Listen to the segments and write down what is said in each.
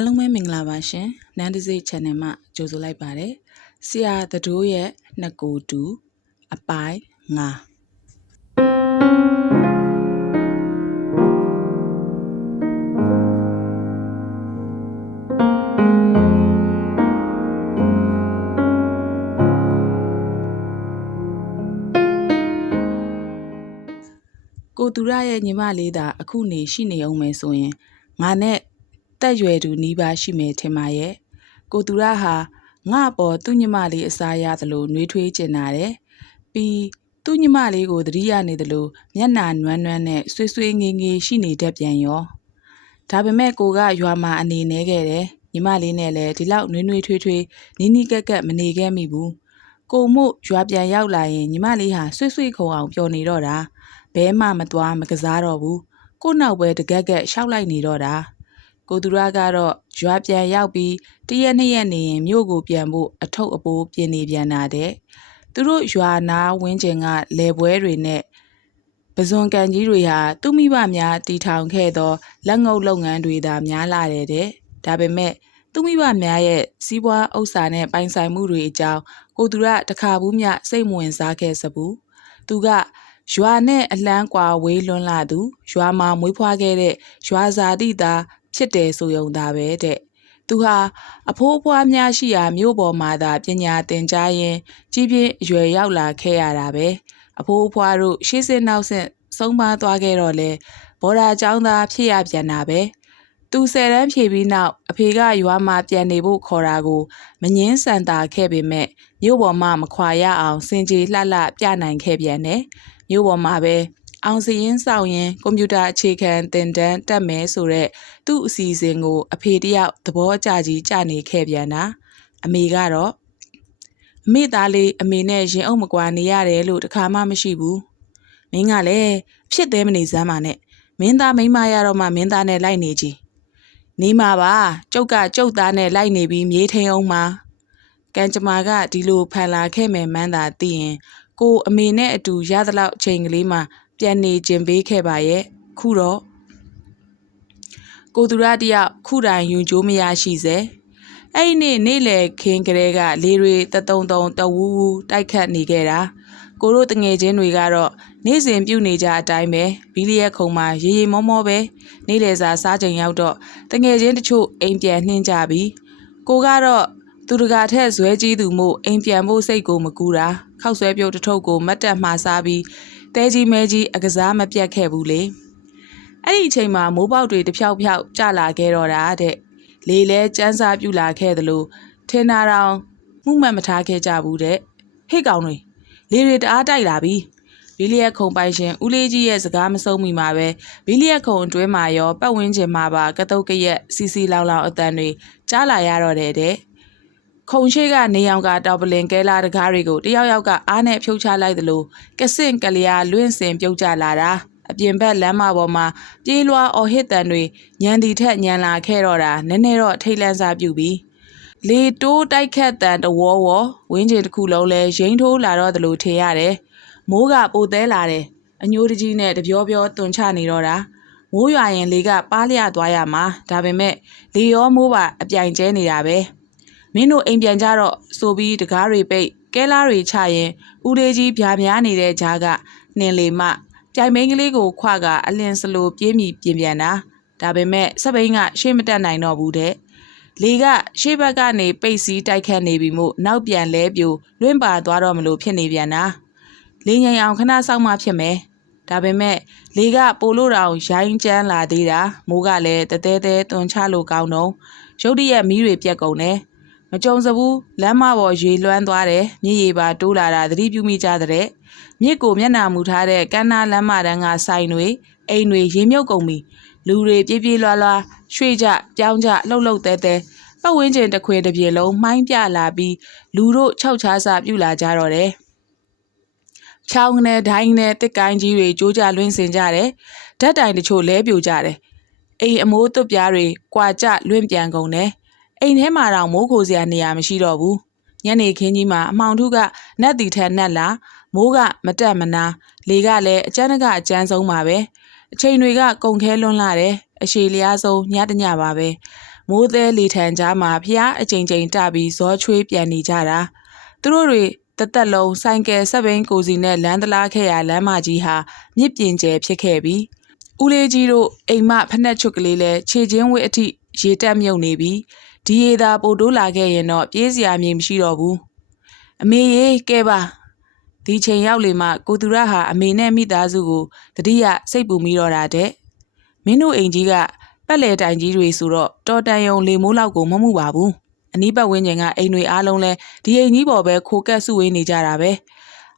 အားလုံးပဲမင်္ဂလာပါရှင်။နန်းတစိ channel မှာကြိုဆိုလိုက်ပါတယ်။ဆရာသတို့ရဲ့နှစ်ကိုတူအပိုင်းငါကိုသူရရဲ့ညီမလေးသာအခုနေရှိနေအောင်မယ်ဆိုရင်ငါနဲ့ တက်ရွယ်သူနီးပါးရှိမယ်ထင်ပါရဲ့ကိုသူရဟာငါ့အပေါ်သူ့ညီမလေးအစားရသလိုနှွေးထွေးကျင်လာတယ်ပြီးသူ့ညီမလေးကိုသတိရနေသလိုမျက်နှာနွမ်းနွမ်းနဲ့ဆွေးဆွေးငေးငေးရှိနေတတ်ပြန်ရောဒါပေမဲ့ကိုကရွာမှာအနေနေခဲ့တယ်ညီမလေးနဲ့လည်းဒီလောက်နှွေးနှွေးထွေးထွေးနီးနီးကက်ကက်မနေခဲ့မိဘူးကိုမှုရွာပြန်ရောက်လာရင်ညီမလေးဟာဆွေးဆွေးခုံအောင်ပျော်နေတော့တာဘဲမှမသွားမကစားတော့ဘူးကိုနောက်ပဲတကက်ကက်ရှောက်လိုက်နေတော့တာ ကိုသူရကတော့ရွာပြန်ရောက်ပြီးတရက်နှစ်ရက်နေရင်မြို့ကိုပြန်ဖို့အထုပ်အပိုးပြင်နေပြန်တာတဲ့သူတို့ရွာနာဝင်းကျင်ကလေပွဲတွေနဲ့ပဇွန်ကန်ကြီးတွေဟာသူ့မိဘများတီထောင်ခဲ့သောလက်ငုပ်လုပ်ငန်းတွေသာများလာတယ်တဲ့ဒါပေမဲ့သူမိဘများရဲ့စီးပွားဥစ္စာနဲ့ပိုင်ဆိုင်မှုတွေအကြောင်းကိုသူရတခါဘူးမျှစိတ်မဝင်စားခဲ့စဘူးသူကရွာနဲ့အလန်းကွာဝေးလွန်းလာသူရွာမှာမွေးဖွားခဲ့တဲ့ရွာဇာတိသား ဖြစ်တယ်ဆိုရုံသာပဲတဲ့သူဟာအဖိုးအဖွားများရှိရာမြို့ပေါ်မှာသာပညာသင်ကြားရင်းကြီးပြင်းအရွယ်ရောက်လာခဲ့ရတာပဲအဖိုးအဖွားတို့ရှေ့စစ်နောက်ဆင့်ဆုံးပါသွားခဲ့တော့လေဘော်ဒါကျောင်းသားဖြစ်ရပြန်တာပဲသူဆယ်တန်းဖြေပြီးနောက်အဖေကရွာမှာပြန်နေဖို့ခေါ်တာကိုမငင်းဆန်တာခဲ့ပေမဲ့မြို့ပေါ်မှာမခွာရအောင်စင်ကြေလှလှပြနိုင်ခဲ့ပြန်တယ်မြို့ပေါ်မှာပဲ အောင်စရင်ဆောင်ရင်ကွန်ပျူတာအခြေခံသင်တန်းတက်မယ်ဆိုတော့သူ့အစီအစဉ်ကို အဖေတယောက်သဘောကျကြီးကြနေခဲ့ပြန်တာအမေကတော့အမေသားလေးအမေနဲ့ရင်အုပ်မကွာနေရတယ်လို့တခါမှမရှိဘူးမင်းကလည်းဖြစ်သေးမနေစမ်းပါနဲ့မင်းသားမိန်းမရတော့မှမင်းသားနဲ့လိုက်နေကြီးနေမှာပါကျုပ်ကကျုပ်သားနဲ့လိုက်နေပြီးမြေးထိန်အောင်မှာကံကြမ္မာကဒီလိုဖန်လာခဲ့မယ်မှန်းသာသိရင်ကိုအမေနဲ့အတူရသလောက်အချိန်ကလေးမှ ပြန်နေခြင်းပေးခဲ့ပါရဲ့ခုတော့ကိုသူရတယောက်ခုတိုင်ယွန်ကြိုးမရရှိစေအဲ့ဒီနေ့နေ့လေခင်းကလေးကလေတွေတတုံတုံတဝူးဝူးတိုက်ခတ်နေခဲ့တာကိုတို့တငယ်ချင်းတွေကတော့နေ့စဉ်ပြုတ်နေကြအတိုင်းပဲဘီလီရဲ့ခုံမှာရေရေမောမောပဲနေ့လေစာစားချိန်ရောက်တော့တငယ်ချင်းတချို့အိမ်ပြန်နှင်းကြပြီကိုကတော့သူတကာထက်ဇွဲကြီးသူမို့အိမ်ပြန်ဖို့စိတ်ကိုမကူတာခောက်ဆွဲပြုတ်တထုပ်ကိုမတ်တက်မှားစားပြီး တဲကြီးမဲကြီးအကစားမပြတ်ခဲ့ဘူးလေအဲ့ဒီအချိန်မှာမိုးပေါက်တွေတဖြောက်ဖြောက်ကျလာခဲ့တော့တာတဲ့လေလဲစမ်းစားပြူလာခဲ့သလိုထင်တာတောင်မှုမှန်မထားခဲ့ကြဘူးတဲ့ဟေ့ကောင်တွေလေတွေတအားတိုက်လာပြီဘီလီယက်ခုံပိုင်ရှင်ဦးလေးကြီးရဲ့စကားမဆုံးမီမှာပဲဘီလီယက်ခုံအတွင်းမှာရောပတ်ဝန်းကျင်မှာပါကတုတ်ကရက်စီစီလောင်လောင်အတန်တွေကြားလာရတော့တယ်တဲ့ ခုံရှိကနေအောင်ကတောက်ပလင်ကဲလာတကားတွေကိုတယောက်ယောက်ကအားနဲ့ဖြုတ်ချလိုက်သလိုကစင့်ကလျာလွင့်စင်ပြုတ်ကျလာတာအပြင်ဘက်လမ်းမပေါ်မှာပြေးလွှာအော်ဟစ်တန်တွေညံတီထက်ညံလာခဲ့တော့တာနည်းနည်းတော့ထိတ်လန့်စားပြုပြီးလေတိုးတိုက်ခတ်တန်တဝေါဝေါဝင်းကျင်တစ်ခုလုံးလဲရိမ့်ထိုးလာတော့သလိုထင်ရတယ်မိုးကပိုသေးလာတယ်အညိုးတကြီးနဲ့တပြောပြောတွန်ချနေတော့တာမိုးရွာရင်လေကပါးလျသွားရမှာဒါပေမဲ့လေရောမိုးပါအပြိုင်ကျဲနေတာပဲ မင်းတို့အိမ်ပြန်ကြတော့ဆိုပြီးတကားတွေပိတ်ကဲလားတွေချရင်ဦးလေးကြီးဗျာများနေတဲ့ကြားကနှင်လေမပြိုင်မင်းကလေးကိုခွကအလင်းစလိုပြေးမိပြင်ပြန်တာဒါပေမဲ့စပိန်ကရှေ့မတက်နိုင်တော့ဘူးတဲ့လေကရှေ့ဘက်ကနေပိတ်စည်းတိုက်ခတ်နေပြီမို့နောက်ပြန်လဲပြိုလွင့်ပါသွားတော့မလို့ဖြစ်နေပြန်တာလေငိမ်အောင်ခဏစောင့်မှဖြစ်မယ်ဒါပေမဲ့လေကပိုလို့တောင်ရိုင်းကျန်းလာသေးတာမိုးကလည်းတသေးသေးတွန်ချလို့ကောင်းတော့ရုတ်တရက်မီးတွေပြက်ကုန်တယ် မကြုံစဘူးလမ်းမပေါ်ရေလွှမ်းသွားတယ်မြည်ရည်ပါတိုးလာတာသတိပြုမိကြတဲ့မြစ်ကိုမျက်နှာမူထားတဲ့ကမ်းနားလမ်းမတန်းကဆိုင်တွေအိမ်တွေရေမြုပ်ကုန်ပြီလူတွေပြေးပြေးလွှားလွှားရွှေ့ကြပြောင်းကြလှုပ်လှုပ်တဲတဲပတ်ဝန်းကျင်တစ်ခွေတစ်ပြေလုံးမှိုင်းပြလာပြီးလူတို့ခြောက်ချားစာပြုလာကြတော့တယ်ချောင်းနဲ့ဒိုင်းနဲ့တစ်ကိုင်းကြီးတွေကြိုးကြလွင့်စင်ကြတယ်ဓာတ်တိုင်တချို့လဲပြိုကြတယ်အိမ်အမိုးသွပ်ပြားတွေကွာကြလွင့်ပြန်ကုန်တယ် အိမ်ထဲမှာတော့မိုးခိုစရာနေရာမရှိတော့ဘူးညနေခင်းကြီးမှာအမောင်ထုကနတ်တီထက်နတ်လာမိုးကမတက်မနာလေကလည်းအကျန်းတကအကျန်းဆုံးပါပဲအချိန်တွေကကုန်ခဲလွန်းလာတယ်အရှိလျားဆုံးညတညပါပဲမိုးသေးလေထန်ကြားမှာဖျားအကြိမ်ကြိမ်တပြီးဇောချွေးပြန်နေကြတာသူတို့တွေတသက်လုံးဆိုင်ကယ်ဆက်ဘိန်းကိုစီနဲ့လမ်းသလားခဲ့ရလမ်းမကြီးဟာမြစ်ပြင်ကျဲဖြစ်ခဲ့ပြီးဦးလေးကြီးတို့အိမ်မဖက်နှက်ချွတ်ကလေးလဲခြေချင်းဝစ်အထိရေတက်မြုပ်နေပြီး ဒီရေသာပို့တိုးလာခဲ့ရင်တော့ပြေးစရာမြေမရှိတော့ဘူးအမေရေကဲပါဒီချိန်ရောက်လေမှကိုသူရဟာအမေနဲ့မိသားစုကိုတတိယစိတ်ပူမိတော့တာတဲ့မင်းတို့အိမ်ကြီးကပတ်လေတိုင်ကြီးတွေဆိုတော့တော်တန်ယုံလေမိုးလောက်ကိုမမှုပါဘူးအနီးပတ်ဝန်းကျင်ကအိမ်တွေအားလုံးလဲဒီအိမ်ကြီးပေါ်ပဲခိုကက်စုဝေးနေကြတာပဲ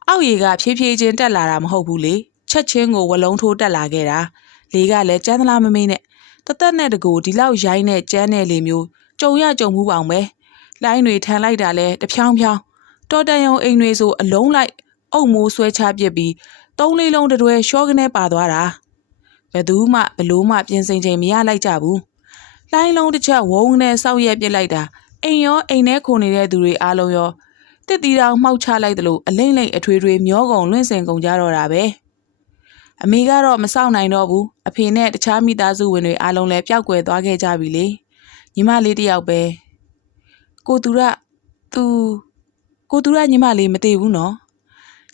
အောက်ရေကဖြည်းဖြည်းချင်းတက်လာတာမဟုတ်ဘူးလေချက်ချင်းကိုဝလုံးထိုးတက်လာခဲ့တာလေကလည်းကျန်းသလားမမေးနဲ့တသက်နဲ့တကူဒီလောက်ရိုင်းနဲ့ကျန်းတဲ့လေမျိုး ကြုံရကြုံမှုပေါင်ပဲလိုင်းတွေထန်လိုက်တာလဲတဖြောင်းဖြောင်းတော်တန်ယုံအိမ်တွေဆိုအလုံးလိုက်အုံမိုးဆွဲချပစ်ပြီးသုံးလေးလုံးတတွဲရှော့ကနေပါသွားတာဘယ်သူမှဘလို့မှပြင်ဆင်ချိန်မရလိုက်ကြဘူးလိုင်းလုံးတစ်ချက်ဝုန်းနဲ့စောက်ရက်ပစ်လိုက်တာအိမ်ရောအိမ်ထဲခုန်နေတဲ့သူတွေအားလုံးရောတစ်တီတောင်မှောက်ချလိုက်သလိုအလိမ့်လိမ့်အထွေထွေမျောကုန်လွင့်စင်ကုန်ကြတော့တာပဲအမေကတော့မစောင့်နိုင်တော့ဘူးအဖေနဲ့တခြားမိသားစုဝင်တွေအားလုံးလည်းပျောက်ကွယ်သွားခဲ့ကြပြီလေ ညီမလေးတစ်ယောက်ပဲကိုသူရသူကိုသူရညီမလေးမသိဘူးနော်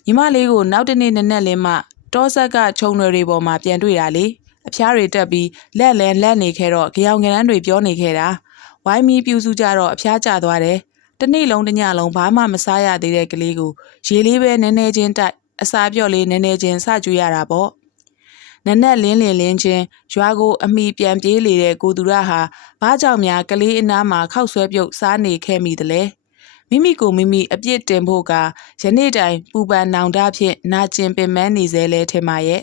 ညီမလေးကိုနောက်တနေ့နက်နက်လင်းမှတောဆက်ကခြုံတွေပေါ်မှာပြန်တွေ့တာလေအဖျားတွေတက်ပြီးလက်လဲလက်နေခဲ့တော့ကြောင်ငရမ်းတွေပြောနေခဲ့တာဝိုင်းမီပြူစုကြတော့အဖျားကျသွားတယ်တနေ့လုံးတစ်ညလုံးဘာမှမစားရသေးတဲ့ကလေးကိုရေလေးပဲနည်းနည်းချင်းတိုက်အစာပြော့လေးနည်းနည်းချင်းစကြွရတာပေါ့ နက်နက်လင်းလင်းလင်းချင်းရွာကိုအမိပြန်ပြေးလေတဲ့ကိုသူရဟာဘာကြောင့်များကလေးအနားမှာခောက်ဆွဲပြုတ်စားနေခဲ့မိသလဲမိမိကိုမိမိအပြစ်တင်ဖို့ကယနေ့တိုင်ပူပန်နောင်တဖြင့်နာကျင်ပင်ပန်းနေစေလဲထင်ပါရဲ့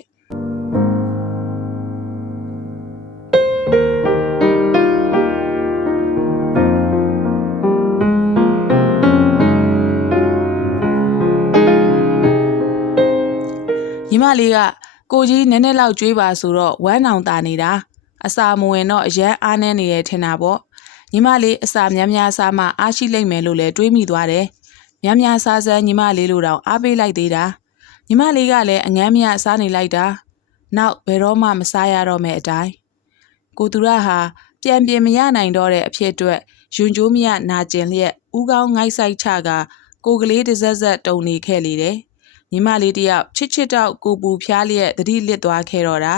ညီမလေးက ကိုကြီးနည်းနည်းလောက်ကြွေးပါဆိုတော့ဝမ်းနောင်တာနေတာအစာမဝင်တော့အရန်အားနေနေရထင်တာပေါ့ညီမလေးအစာများများစားမှအားရှိလိမ့်မယ်လို့လည်းတွေးမိသွားတယ်များများစားစမ်းညီမလေးလိုတော့အားပေးလိုက်သေးတာညီမလေးကလည်းအငမ်းမြစားနေလိုက်တာနောက်ဘယ်တော့မှမစားရတော့မယ့်အတိုင်းကိုသူရဟာပြန်ပြင်မရနိုင်တော့တဲ့အဖြစ်အတွက်ယွန်ကျိုးမြနာကျင်လျက်ဥကောင်းငိုက်ဆိုင်ချကကိုကလေးတစ်စက်စက်တုံနေခဲ့လေတယ် ညီမလေးတယောက်ချစ်ချစ်တော့ကိုပူဖျားလျက်တတိလစ်သွားခဲ့တော့တာ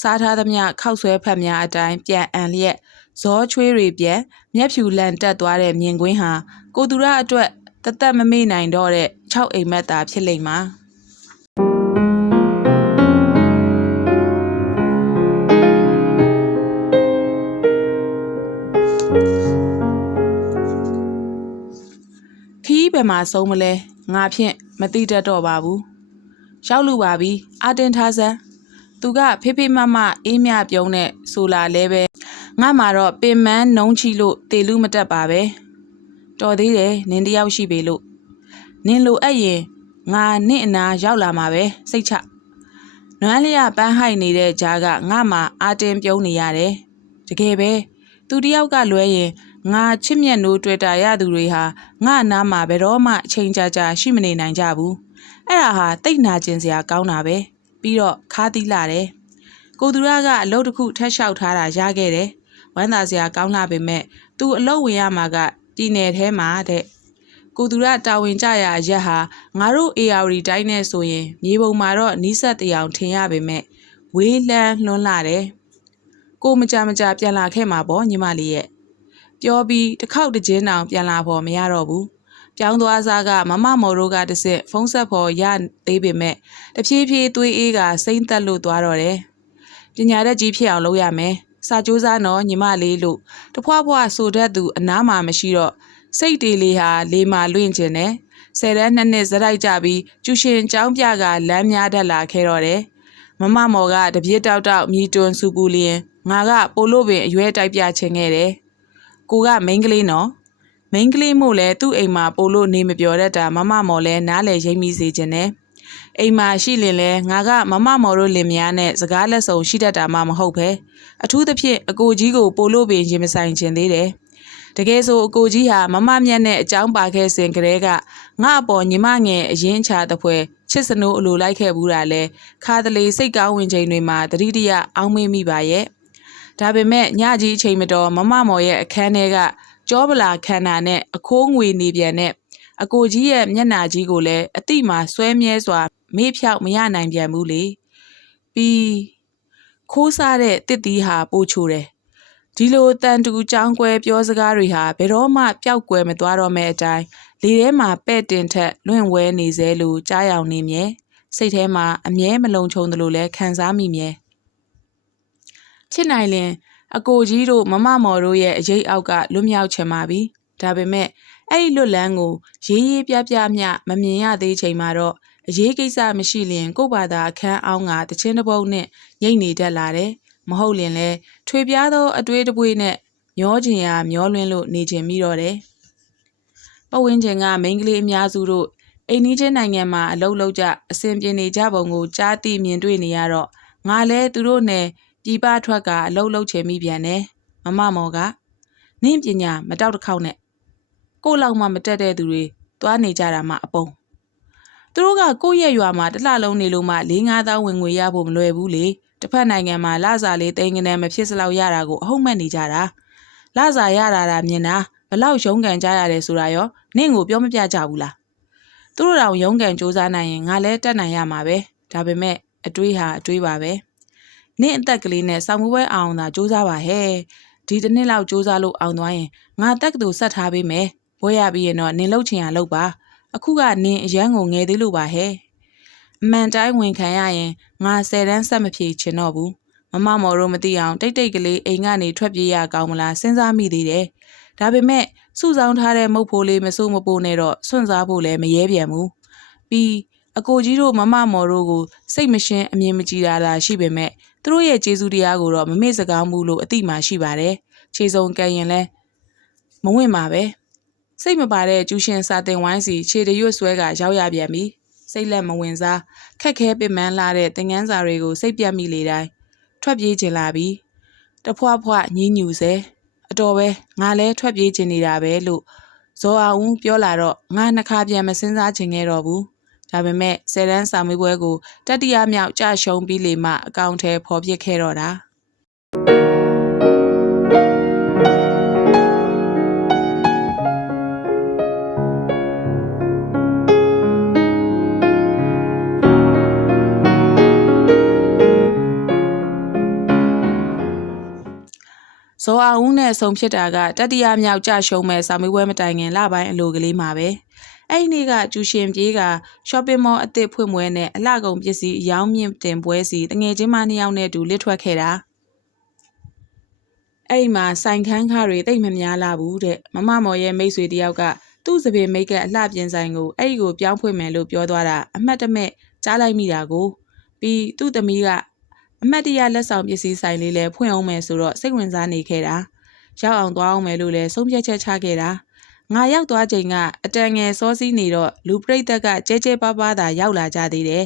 စားထားသမျှခောက်ဆွဲဖက်များအတိုင်းပြန်အန်လျက်ဇောချွေးတွေပြန်မျက်ဖြူလန်တက်သွားတဲ့မြင်ကွင်းဟာကိုသူရအတွက်တသက်မမေ့နိုင်တော့တဲ့6အိမ်မက်သာဖြစ်လိမ့်မှာခီးဘယ်မှာဆုံးမလဲငါဖြင့် မတိတတ်တော့ပါဘူးရောက်လူပါပြီအာတင်ထားစမ်းသူကဖေးဖေးမမအေးမြပြုံးတဲ့ဆိုလာလဲပဲငါမှာတော့ပင်မန်းနှုံးချီလို့တေလူမတက်ပါပဲတော်သေးတယ်နင်းတယောက်ရှိပေလို့နင်းလိုအပ်ရင်ငါနင့်အနာရောက်လာမှာပဲစိတ်ချနွမ်းလျပန်းဟိုက်နေတဲ့ကြားကငါမှအာတင်ပြုံးနေရတယ်တကယ်ပဲသူတယောက်ကလွဲရင် ငါချစ်မြတ်နိုးတွေ့တာရသူတွေဟာငါနားမှာဘယ်တော့မှအချိန်ကြာကြာရှိမနေနိုင်ကြဘူးအဲ့ဒါဟာတိတ်နာကျင်စရာကောင်းတာပဲပြီးတော့ခါသီးလာတယ်ကိုသူရကအလုပ်တစ်ခုထက်လျှောက်ထားတာရခဲ့တယ်ဝမ်းသာစရာကောင်းလာပေမဲ့သူအလုပ်ဝင်ရမှာကပြည်နယ်ထဲမှာတဲ့ကိုသူရတာဝန်ကြရရက်ဟာငါတို့ AR တိုင်းနဲ့ဆိုရင်မြေပုံမှာတော့နီးစပ်တရားထင်ရပေမဲ့ဝေးလန်းလွန်းလာတယ်ကိုမကြမကြပြန်လာခဲ့မှာပေါ့ညီမလေးရဲ့ ပြောပြီးတစ်ခေါက်တစ်ချင်းတောင်ပြန်လာဖို့မရတော့ဘူးပြောင်းသွားစားကမမမော်တို့ကတစ်စစ်ဖုံးဆက်ဖို့ရသေးပေမဲ့တဖြည်းဖြည်းသွေးအေးကစိမ့်သက်လို့သွားတော့တယ်ပညာတတ်ကြီးဖြစ်အောင်လုပ်ရမယ်စာကြိုးစားတော့ညီမလေးလို့တဖွာဖွာဆိုတတ်သူအနားမှာမရှိတော့စိတ်တေးလေးဟာလေမာလွင့်ကျင်တယ်ဆယ်တန်းနှစ်နှစ်စရိုက်ကြပြီးကျူရှင်ចောင်းပြကလမ်းများတက်လာခဲ့တော့တယ်မမမော်ကတပြည့်တောက်တောက်မြည်တွန်းစုပူလျင်ငါကပိုလို့ပင်အရွဲတိုက်ပြချင်ခဲ့တယ် ကိုကမိန်းကလေးနော်မိန်းကလေးမို့လဲသူ့အိမ်မှာပိုလို့နေမပြောတတ်တာမမမော်လဲနားလေရိမ့်မိစေခြင်းနဲ့အိမ်မှာရှိလင်လဲငါကမမမော်တို့လင်မယားနဲ့စကားလက်ဆောင်ရှိတတ်တာမှမဟုတ်ပဲအထူးသဖြင့်အကိုကြီးကိုပိုလို့ပင်ရင်မဆိုင်ခြင်းသေးတယ်တကယ်ဆိုအကိုကြီးဟာမမမြတ်နဲ့အကြောင်းပါခဲ့စဉ်ကလေးကငါအပေါ်ညီမငယ်အရင်ချတဲ့ဖွဲချစ်စနိုးအလိုလိုက်ခဲ့ဘူးတာလဲခါတလေစိတ်ကောင်းဝင်ချိန်တွေမှာတတိတရအောင်းမေးမိပါရဲ့ ဒါပေမဲ့ညကြီးအချိန်မတော်မမမော်ရဲ့အခန်းထဲကကြောပလာခန္ဓာနဲ့အခိုးငွေနေပြန်နဲ့အကိုကြီးရဲ့မျက်နှာကြီးကိုလည်းအတိမှာဆွဲမြဲစွာ မေ့ဖြောက်မရနိုင်ပြန်ဘူးလေပြီးခိုးစားတဲ့တစ်သီးဟာပိုချိုတယ်ဒီလိုတန်တူကြောင်းကွဲပြောစကားတွေဟာဘယ်တော့မှပျောက်ကွယ်မသွားတော့မဲ့အတိုင်းလေထဲမှာပဲ့တင်ထက်လွင့်ဝဲနေစေလို့ကြားယောင်နေမြဲစိတ်ထဲမှာအမြဲမလုံခြုံသလိုလဲခံစားမိမြဲ ချစ်နိုင်လင် အကိုကြီးတို့မမမော်တို့ရဲ့အရေးအောက်ကလွတ်မြောက်ချင်ပါပြီဒါပေမဲ့အဲ့ဒီလွတ်လန်းကိုရေးရေးပြပြမျှမမြင်ရသေးချိန်မှာတော့အရေးကိစ္စမရှိလျင်ကို့ဘာသာအခန်းအောင်းကတချင်းတစ်ပုတ်နဲ့ရိတ်နေတတ်လာတယ်မဟုတ်လျင်လဲထွေပြားသောအတွေးတပွေးနဲ့မျောကျင်ရာမျောလွင်းလို့နေကျင်ပြီးတော့တယ်ပဝင်းကျင်ကမိန်းကလေးအများစုတို့အိမ်နီးချင်းနိုင်ငံမှာအလုပ်လုပ်ကြအစဉ်ပြေနေကြပုံကိုကြားသိမြင်တွေ့နေရတော့ငါလဲသူတို့နဲ့ ပြည်ပထွက်ကအလုပ်လုပ်ချင်မိပြန်တယ်မမမော်ကနင့်ပညာမတောက်တစ်ခေါက်နဲ့ကို့လောက်မှမတက်တဲ့သူတွေသွားနေကြတာမှအပုံသူတို့ကကိုယ့်ရဲ့ရွာမှာတစ်လလုံးနေလို့မှ၄-၅သောင်းဝင်ငွေရဖို့မလွယ်ဘူးလေတစ်ဖက်နိုင်ငံမှာလစာလေးတိန်ကနေမဖြစ်စလောက်ရတာကိုအဟုတ်မှတ်နေကြတာလစာရတာတာမြင်တာဘလောက်ရုန်းကန်ကြရတယ်ဆိုတာရောနင့်ကိုပြောမပြကြဘူးလားသူတို့တောင်ရုန်းကန်စူးစမ်းနိုင်ရင်ငါလည်းတက်နိုင်ရမှာပဲဒါပေမဲ့အတွေးဟာအတွေးပါပဲ နင့်အသက်ကလေးနဲ့ဆောင်းမပွဲအောင်သာစူးစမ်းပါဟဲ့ဒီတစ်နှစ်လောက်စူးစမ်းလို့အောင်သွားရင်ငါတက်ကတူဆက်ထားပေးမယ်ဘွဲရပြီးရင်တော့နင်လှုပ်ချင်ရလှုပ်ပါအခုကနင်အရန်ကိုငယ်သေးလို့ပါဟဲ့အမှန်တိုင်းဝင်ခံရရင်ငါဆယ်တန်းဆက်မဖြေချင်တော့ဘူးမမမော်တို့မသိအောင်တိတ်တိတ်ကလေးအိမ်ကနေထွက်ပြေးရကောင်းမလားစဉ်းစားမိသေးတယ်ဒါပေမဲ့စုဆောင်းထားတဲ့မုတ်ဖိုးလေးမစိုးမပိုးနဲ့တော့စွန့်စားဖို့လည်းမရဲပြန်ဘူးပြီးအကိုကြီးတို့မမမော်တို့ကိုစိတ်မရှင်းအမြင်မကြည်တာလားရှိပေမဲ့ သူတို့ရဲ့ကျေးဇူးတရားကိုတော့မမေ့စကားမှုလို့အတိမှရှိပါတယ်ခြေစုံကံရင်လဲမဝင်ပါပဲစိတ်မပါတဲ့ကျူရှင်စာတင်ဝိုင်းစီခြေတရွတ်ဆွဲကရောက်ရပြန်ပြီစိတ်လက်မဝင်စားခက်ခဲပင်ပန်းလာတဲ့သင်ငန်းစာတွေကိုစိတ်ပြတ်မိလေတိုင်းထွက်ပြေးခြင်းလာပြီတဖွာဖွာညင်းညူစေအတော်ပဲငါလဲထွက်ပြေးခြင်းနေတာပဲလို့ဇော်အောင်ဦးပြောလာတော့ငါနှစ်ခါပြန်မစင်းစားခြင်းခဲ့တော့ဘူး ဒါပေမဲ့ဆယ်တန်းစာမေးပွဲကိုတတိယမြောက်ကြရှုံးပြီးလေမှအကောင့်ထဲပေါ်ပြစ်ခဲ့တော့တာဇော်အောင်ဦးနဲ့ဆုံဖြစ်တာကတတိယမြောက်ကြရှုံးမဲ့စာမေးပွဲမတိုင်ခင်လပိုင်းအလိုကလေးမှာပဲ အဲ့ဒီနေ့ကကျူရှင်ပြေးက shopping mall အသစ်ဖွင့်ပွဲနဲ့အလှကုန်ပစ္စည်းအယောင်းမြင့်တင်ပွဲစီတငယ်ချင်းမနှစ်ယောက်နဲ့အတူလစ်ထွက်ခဲ့တာအဲ့ဒီမှာစိုင်ခန်းခါတွေတိတ်မများလာဘူးတဲ့မမမော်ရဲ့မိတ်ဆွေတယောက်ကသူ့စပင်မိတ်ကအလှပြင်ဆိုင်ကိုအဲ့ဒီကိုပြောင်းဖွင့်မယ်လို့ပြောသွားတာအမှတ်တမဲ့ကြားလိုက်မိတာကိုပြီးသူ့သမီးကအမတ်တရလက်ဆောင်ပစ္စည်းဆိုင်လေးလည်းဖွင့်အောင်မယ်ဆိုတော့စိတ်ဝင်စားနေခဲ့တာရောက်အောင်သွားအောင်မယ်လို့လည်းဆုံးဖြတ်ချက်ချခဲ့တာ ငါရောက်သွားချိန်ကအတန်ငယ်စောစီးနေတော့လူပရိသတ်ကကြဲကြဲပါပါသာရောက်လာကြသေးတယ်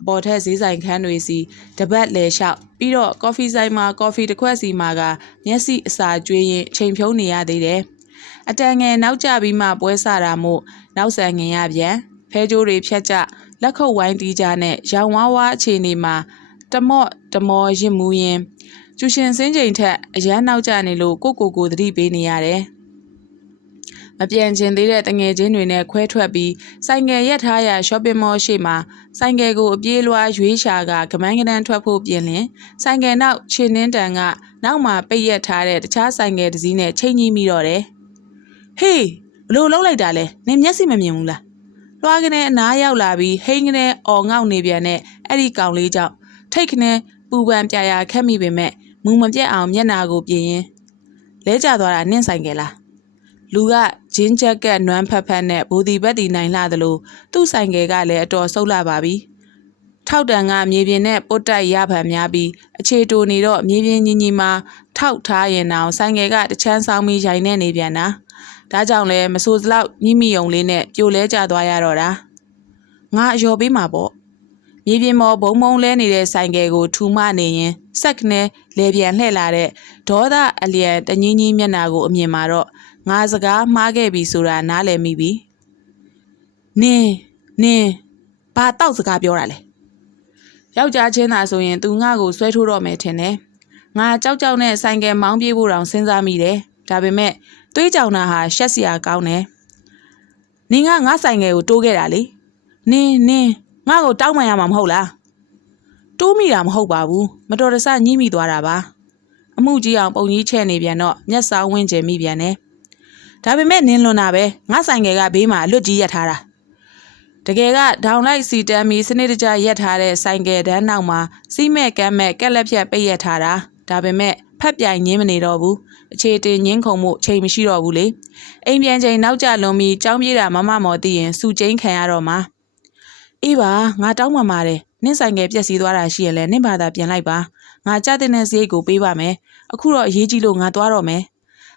အပေါ်ထက်ဈေးဆိုင်ခန်းတွေစီတပတ်လဲလျှောက်ပြီးတော့ကော်ဖီဆိုင်မှာကော်ဖီတစ်ခွက်စီမှာကမျက်စိအစာကျွေးရင်ချိန်ဖြုံးနေရသေးတယ်အတန်ငယ်နောက်ကျပြီးမှပွဲဆတာမို့နောက်ဆန်ငင်ရပြန်ဖဲကြိုးတွေဖြတ်ကြလက်ခုပ်ဝိုင်းတီးကြနဲ့ရောင်ဝါးဝါအခြေအနေမှာတမော့တမော်ရင်မူရင်ကျူရှင်စင်းချိန်ထက်အရန်နောက်ကျနေလို့ကိုကိုကိုသတိပေးနေရတယ်။ မပြန်ကျင်သေးတဲ့တငယ်ချင်းတွေနဲ့ခွဲထွက်ပြီးဆိုင်ငယ်ရက်ထားရာ shopping mall ရှိမှာဆိုင်ငယ်ကိုအပြေးလွှားရွေးရှာကကမန်းကနန်းထွက်ဖို့ပြင်လင်ဆိုင်ငယ်နောက်ခြေနှင်းတန်ကနောက်မှာပိတ်ရက်ထားတဲ့တခြားဆိုင်ငယ်တစ်စီးနဲ့ချိန်ကြီးမိတော့တယ်။ဟေးဘလို့လုံးလိုက်တာလဲနင်မျက်စိမမြင်ဘူးလား။လွှားကနေအနားရောက်လာပြီးဟိန်းကနေအော်ငေါက်နေပြန်တဲ့အဲ့ဒီကောင်လေးကြောင့်ထိတ်ခနဲ့ပူပန်ပြာရာခက်မိပေမဲ့မူမပြတ်အောင်မျက်နာကိုပြင်ရင်လဲကျသွားတာနင့်ဆိုင်ကလား လူကဂျင်းချက်ကက်နွမ်းဖက်ဖက်နဲ့ဘူဒီဘက်တီနိုင်လာသလိုသူ့ဆိုင်ကယ်ကလည်းအတော်ဆုပ်လာပါပြီထောက်တန်ကမြေပြင်နဲ့ပုတ်တိုက်ရဖန်များပြီးအခြေတူနေတော့မြေပြင်ကြီးကြီးမှာထောက်ထားရင်တောင်ဆိုင်ကယ်ကတချမ်းဆောင်ပြီးရိုင်နေနေပြန်တာဒါကြောင့်လဲမဆိုးစလောက်ညှိမိုံလေးနဲ့ပြိုလဲကျသွားရတော့တာငါအယော်ပေးမှာပေါ့မြေပြင်ပေါ်ဘုံဘုံလဲနေတဲ့ဆိုင်ကယ်ကိုထူမနေရင်စက်ကနေလေပြန်လှည့်လာတဲ့ဒေါသအလျံတငင်းကြီးမျက်နာကိုအမြင်မှာတော့ ငါစကားမှားခဲ့ပြီဆိုတာနားလည်မိပြီနင်းနင်းဘာတောက်စကားပြောတာလဲယောက်ျားချင်းသာဆိုရင် သူငါ့ကိုဆွဲထိုးတော့မယ်ထင်တယ်ငါကြောက်ကြောက်နဲ့ဆိုင်ကယ်မောင်းပြေးဖို့တောင်စဉ်းစားမိတယ်ဒါပေမဲ့သွေးကြောင်တာဟာရှက်စရာကောင်းတယ်နင်ကငါဆိုင်ကယ်ကိုတိုးခဲ့တာလေနင်နင်ငါ့ကိုတောင်းပန်ရမှာမဟုတ်လားတိုးမိတာမဟုတ်ပါဘူးမတော်တဆညှိမိသွားတာပါအမှုကြီးအောင်ပုံကြီးချဲ့နေပြန်တော့မျက်စောင်းဝင်းကျင်မိပြန်တယ် ဒါပေမဲ့နင်လွန်တာပဲငါဆိုင်ကယ်ကဘေးမှာအလွတ်ကြီးရက်ထားတာတကယ်ကဒေါင်လိုက်စီတမ်းမီစနစ်တကျရက်ထားတဲ့ဆိုင်ကယ်တန်းနောက်မှာစီးမဲ့ကမ်းမဲ့ကက်လက်ဖြတ်ပိတ်ရက်ထားတာဒါပေမဲ့ဖက်ပြိုင်ငင်းမနေတော့ဘူးအခြေတင်ငင်းခုံမှုအချိန်မရှိတော့ဘူးလေအိမ်ပြန်ချိန်နောက်ကျလွန်ပြီးကြောင်းပြေးတာမမမော်သိရင်စူကျင်းခံရတော့မှာအေးပါငါတောင်းပန်ပါတယ်နင့်ဆိုင်ကယ်ပြက်စီးသွားတာရှိရင်လည်းနင့်ဘာသာပြန်လိုက်ပါငါကြတဲ့တဲ့စရိတ်ကိုပေးပါမယ်အခုတော့အရေးကြီးလို့ငါသွားတော့မယ်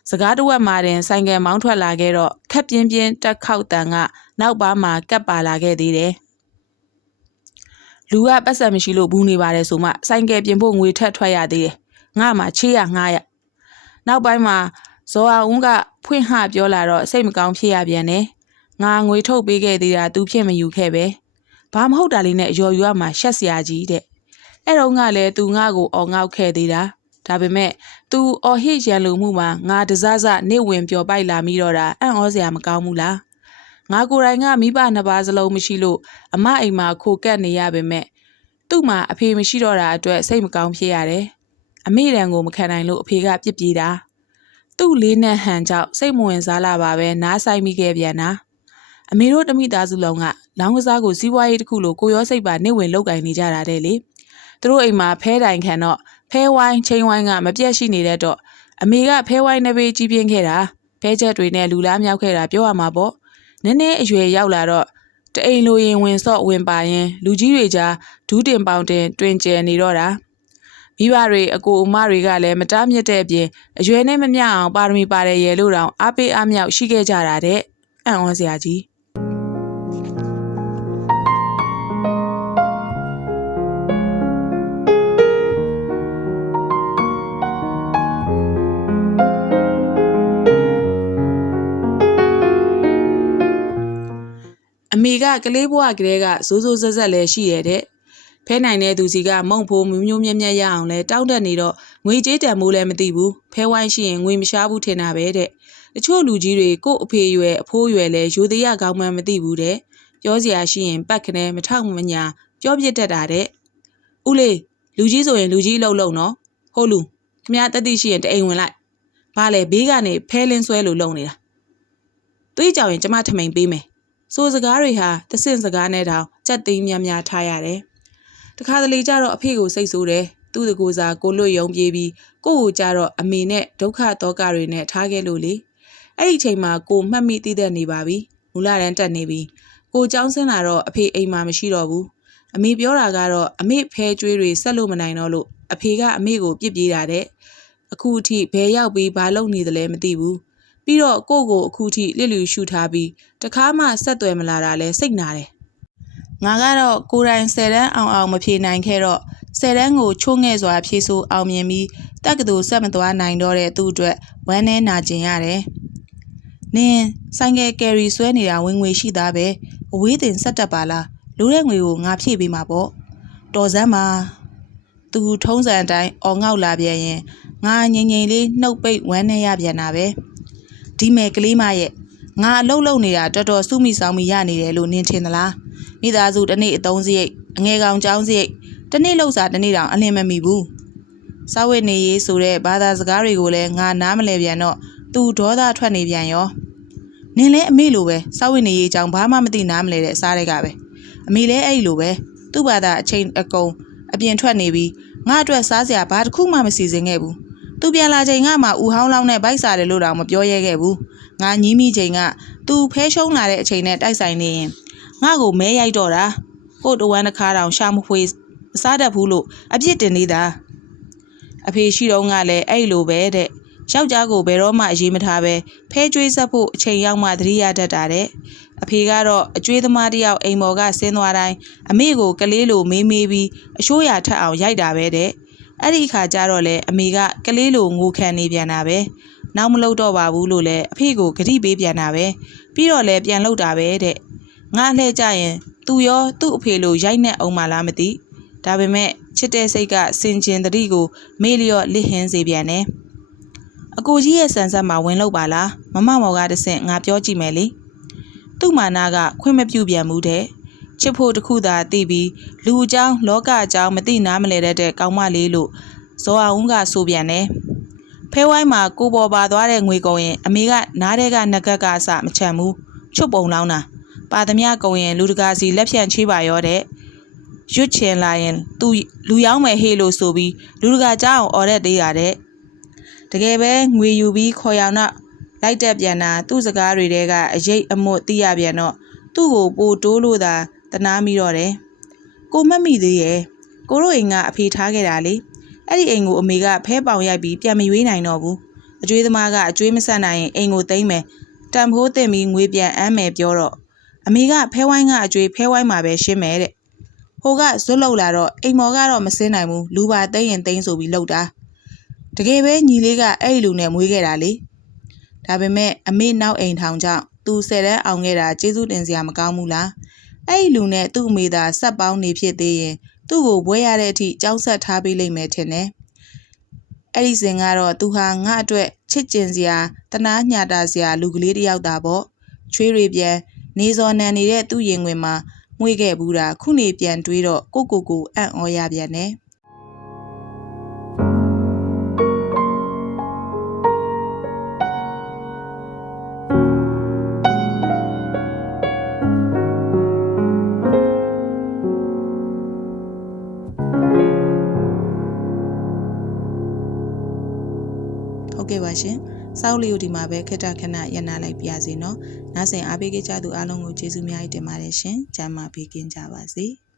စကားတစ်ဝက်မှတင်ဆိုင်ကယ်မောင်းထွက်လာခဲ့တော့ခက်ပြင်းပြင်းတက်ခောက်တန်ကနောက်ပါမှာကပ်ပါလာခဲ့သေးတယ်။လူကပတ်စံမရှိလို့ဘူးနေပါတယ်ဆိုမှဆိုင်ကယ်ပြင်ဖို့ငွေထက်ထွက်ရသေးတယ်။ငါမှချေးရငှားရ။နောက်ပိုင်းမှာဇော်အောင်ကဖွင့်ဟပြောလာတော့စိတ်မကောင်းဖြစ်ရပြန်တယ်။ငါငွေထုတ်ပေးခဲ့သေးတာသူဖြစ်မယူခဲ့ပဲ။ဘာမဟုတ်တာလေးနဲ့အယော်ယူရမှာရှက်စရာကြီးတဲ့။အဲ့တော့ကလည်းသူငါ့ကိုအော်ငေါက်ခဲ့သေးတာ။ ဒါပေမဲ့သူအော်ဟစ်ရန်လူမှုမှာငါတစားစနေဝင်ပျော်ပိုက်လာမိတော့တာအံ့ဩစရာမကောင်းဘူးလား။ငါကိုယ်တိုင်ကမိဘနှစ်ပါးစလုံးမရှိလို့အမအိမ်မှာခိုကက်နေရပေမဲ့သူ့မှာအဖေမရှိတော့တာအတွက်စိတ်မကောင်းဖြစ်ရတယ်။အမေတန်ကိုမခံနိုင်လို့အဖေကပြစ်ပြေးတာ။သူ့လေးနဲ့ဟန်ကြောင့်စိတ်မဝင်စားလာပါပဲနားဆိုင်မိခဲ့ပြန်တာ။အမေတို့တမိသားစုလုံးကလောင်းကစားကိုစီးပွားရေးတစ်ခုလိုကိုရောစိတ်ပါနေဝင်လောက်ကင်နေကြတာတဲ့လေ။သူတို့အိမ်မှာဖဲတိုင်ခံတော့ ဖဲဝိုင်းချင်းဝိုင်းကမပြတ်ရှိနေတဲ့တော့အမေကဖဲဝိုင်းနှစ်ပေကြီးပြင်းခဲ့တာဖဲချက်တွေနဲ့လူလားမြောက်ခဲ့တာပြောရမှာပေါ့။နည်းနည်းအရွယ်ရောက်လာတော့တအိမ်လိုရင်ဝင်စော့ဝင်ပါရင် လူကြီးတွေကြားဒူးတင်ပေါင်တင်တွင်ကျယ်နေတော့တာမိဘတွေအကိုအမတွေကလည်းမတားမြစ်တဲ့အပြင်အရွယ်နဲ့မမျှအောင်ပါရမီပါတဲ့ရဲလို့တောင်အားပေးအားမြောက်ရှိခဲ့ကြတာတဲ့အံ့ဩစရာကြီး ကကလေးဘဝကလေးကဇိုးဇိုးဆက်ဆက်လည်းရှိရတဲ့ဖဲနိုင်တဲ့သူစီကမုံဖိုးမျိုးမျိုးမြက်မြက်ရအောင်လဲတောင်းတနေတော့ငွေကြေးတန်မိုးလည်းမသိဘူးဖဲဝိုင်းရှိရင်ငွေမရှားဘူးထင်တာပဲတဲ့တချို့လူကြီးတွေကို့အဖေရွယ်အဖိုးရွယ်လဲရိုသေရကောင်းမှန်းမသိဘူးတဲ့ပြောစရာရှိရင်ပတ်ခနဲမထောက်မညာပြောပြတတ်တာတဲ့ဦးလေးလူကြီးဆိုရင်လူကြီးအလုပ်လုပ်နော်ဟုတ်လူခမရတက်တိရှိရင်တအိမ်ဝင်လိုက်ဘာလဲဘေးကနေဖဲလင်းဆွဲလို့လုံနေတာတွေးကြောင်ရင်ကျမထမိန်ပေးမယ် ဆိုစကားတွေဟာတဆင့်စကားနဲ့တောင်ကြက်သိမ်းများများထားရတယ်။တခါတလေကျတော့အဖေကိုစိတ်ဆိုးတယ်။သူ့တကူစာကိုလွတ်ယုံပြေးပြီးကို့ကိုကြတော့အမေနဲ့ဒုက္ခတောကတွေနဲ့ထားခဲ့လို့လေ။အဲ့ဒီချိန်မှာကိုမှတ်မိသိတဲ့နေပါပြီ။မူလတန်းတက်နေပြီ။ကိုကြောင်းစင်းလာတော့အဖေအိမ်မှာမရှိတော့ဘူး။အမေပြောတာကတော့အမေဖဲကျွေးတွေဆက်လို့မနိုင်တော့လို့အဖေကအမေကိုပြစ်ပြေးတာတဲ့။အခုအထိဘယ်ရောက်ပြီးဘာလုပ်နေသလဲမသိဘူး။ ပြီးတော့ကိုယ့်ကိုအခုထိလစ်လျူရှုထားပြီးတခါမှဆက်သွယ်မလာတာလဲစိတ်နာတယ်။ငါကတော့ကိုယ်တိုင်ဆယ်တန်းအောင်အောင်မဖြေနိုင်ခဲ့တော့ဆယ်တန်းကိုချိုးငဲ့စွာဖြေဆိုအောင်မြင်ပြီးတက္ကသိုလ်ဆက်မသွားနိုင်တော့တဲ့သူ့အတွက်ဝမ်းနည်းနာကျင်ရတယ်။နင်ဆိုင်ကယ်ကယ်ရီဆွဲနေတာဝင်ငွေရှိသားပဲအဝေးတင်ဆက်တက်ပါလားလိုတဲ့ငွေကိုငါဖြည့်ပေးမှာပေါ့။တော်စမ်းပါသူထုံးစံအတိုင်းအော်ငေါက်လာပြန်ရင်ငါငိမ့်ငိမ့်လေးနှုတ်ပိတ်ဝမ်းနေရပြန်တာပဲ ဒီမဲ့ကလေးမရဲ့ငါအလုတ်လုံနေတာတော်တော်စုမိဆောင်မိရနေတယ်လို့နင်ထင်သလားမိသားစုတစ်နေ့အသုံးစရိတ်အငယ်ကောင်ចောင်းစရိတ်တစ်နေ့လောက်စားတစ်နေ့တောင်အလင်းမမီဘူးစာဝတ်နေရေးဆိုတဲ့ဘာသာစကားတွေကိုလည်းငါနားမလဲပြန်တော့သူဒေါသထွက်နေပြန်ရောနင်လည်းအမေလိုပဲစာဝတ်နေရေးအကြောင်းဘာမှမသိနားမလဲတဲ့အစားတွေကပဲအမေလည်းအဲ့လိုပဲသူ့ဘာသာအချိန်အကုန်အပြင်ထွက်နေပြီးငါအတွက်စားစရာဘာတစ်ခုမှမစီစဉ်ခဲ့ဘူး သူပြန်လာချိန်ငါမှဦးဟောင်းလောင်းနဲ့ဗိုက်စားတယ်လို့တော့မပြောရဲခဲ့ဘူးငါညီးမိချိန်ကသူဖဲရှုံးလာတဲ့အချိန်နဲ့တိုက်ဆိုင်နေရင်ငါ့ကိုမဲရိုက်တော့တာကို့တဝမ်းတစ်ခါတောင်ရှာမဖွေမစားတတ်ဘူးလို့အပြစ်တင်နေတာအဖေရှိတော့ကလည်းအဲ့လိုပဲတဲ့ယောက်ျားကိုဘယ်တော့မှအရေးမထားပဲဖဲကျွေးဆက်ဖို့အချိန်ရောက်မှသတိရတတ်တာတဲ့အဖေကတော့အကျွေးသမားတယောက်အိမ်မော်ကဆင်းသွားတိုင်းအမေကိုကလေးလိုမေးမေးပြီးအရှိုးရထက်အောင်ရိုက်တာပဲတဲ့ အဲ့ဒီအခါကျတော့လေအမေကကလေးလိုငိုခံနေပြန်တာပဲနောက်မလုပ်တော့ပါဘူးလို့လည်းအဖေကိုဂတိပေးပြန်တာပဲပြီးတော့လည်းပြန်လုပ်တာပဲတဲ့ငါလှည့်ကြရင်သူရောသူ့အဖေလိုရိုက်နေအောင်မလားမသိဒါပေမဲ့ချချစ်တဲ့စိတ်ကစင်ကျင်တတိကိုမေ့လျော့လစ်ဟင်းစေပြန်တယ်အကိုကြီးရဲ့ဆန်ဆက်မှာဝင်လောက်ပါလားမမမော်ကတဆင့်ငါပြောကြည့်မယ်လေသူ့မာနာကခွင့်မပြုပြန်မှုတဲ့ ချစ်ဖို့တခုသာသိပြီးလူအကြောင်းလောကအကြောင်းမသိနားမလဲတတ်တဲ့ကောင်းမလေးလို့ဇော်အောင်ကဆိုပြန်တယ်ဖဲဝိုင်းမှာကိုပေါ်ပါသွားတဲ့ငွေကုန်ရင်အမေကနားတဲ့ကနဂတ်ကအစမချမ်းဘူးချွတ်ပုံလောင်းတာပါသမျှကုန်ရင်လူတကာစီလက်ဖြန့်ချေးပါရောတဲ့ရွတ်ချင်လာရင်သူလူရောက်မယ်ဟေးလို့ဆိုပြီးလူတကာကြောင်းအော်ရက်သေးရတဲ့တကယ်ပဲငွေယူပြီးခေါ်ရောင်တော့လိုက်တက်ပြန်တာသူ့စကားတွေတဲကအရေးအမွတ်သိရပြန်တော့သူ့ကိုပိုတိုးလို့သာ တနာမိတော့တယ်ကိုမက်မိသေးရဲ့ကိုတို့အိမ်ကအဖေထားခဲ့တာလေအဲ့ဒီအိမ်ကိုအမေကဖဲပေါင်ရိုက်ပြီးပြန်မရွေးနိုင်တော့ဘူးအကျွေးသမားကအကျွေးမဆက်နိုင်ရင်အိမ်ကိုသိမ်းမယ်တန်ဖိုးတင်ပြီးငွေပြန်အမ်းမယ်ပြောတော့အမေကဖဲဝိုင်းကအကျွေးဖဲဝိုင်းမှာပဲရှင်းမယ်တဲ့ဟိုကဇွတ်လောက်လာတော့အိမ်မော်ကတော့မစင်းနိုင်ဘူးလူပါသိမ်းရင်သိမ်းဆိုပြီးလှုပ်တာတကယ်ပဲညီလေးကအဲ့ဒီလူနဲ့မွေးခဲ့တာလေဒါပေမဲ့အမေနောက်အိမ်ထောင်ကြောင့်သူဆယ်တန်းအောင်ခဲ့တာကျေးဇူးတင်စရာမကောင်းဘူးလား အဲ့ဒီလူနဲ့သူ့အမေသာဆက်ပေါင်းနေဖြစ်သေးရင်သူ့ကိုဘွဲရတဲ့အထိကြောက်ဆက်ထားပေးလိမ့်မယ်ထင်တယ်အဲ့ဒီစဉ်ကတော့သူဟာငါအတွက်ချစ်ကျင်စရာတနာညှာတာစရာလူကလေးတစ်ယောက်တာပေါ့ချွေးတွေပြန်နေစော်နံနေတဲ့သူ့ရင်ဝင်မှာမွေးခဲ့ဘူးတာခုနေပြန်တွေးတော့ကိုကိုကိုအံ့ဩရပြန်တယ် ရှင်စောက်လေးကိုဒီမှာပဲခိတ္တခဏရန်နာလိုက်ပါစေနော်နောက်ဆင်အားပေးကြတဲ့သူအားလုံးကိုကျေးဇူးများတင်ပါတယ်ရှင်ကျမ်းမာပေးကင်းကြပါစေ။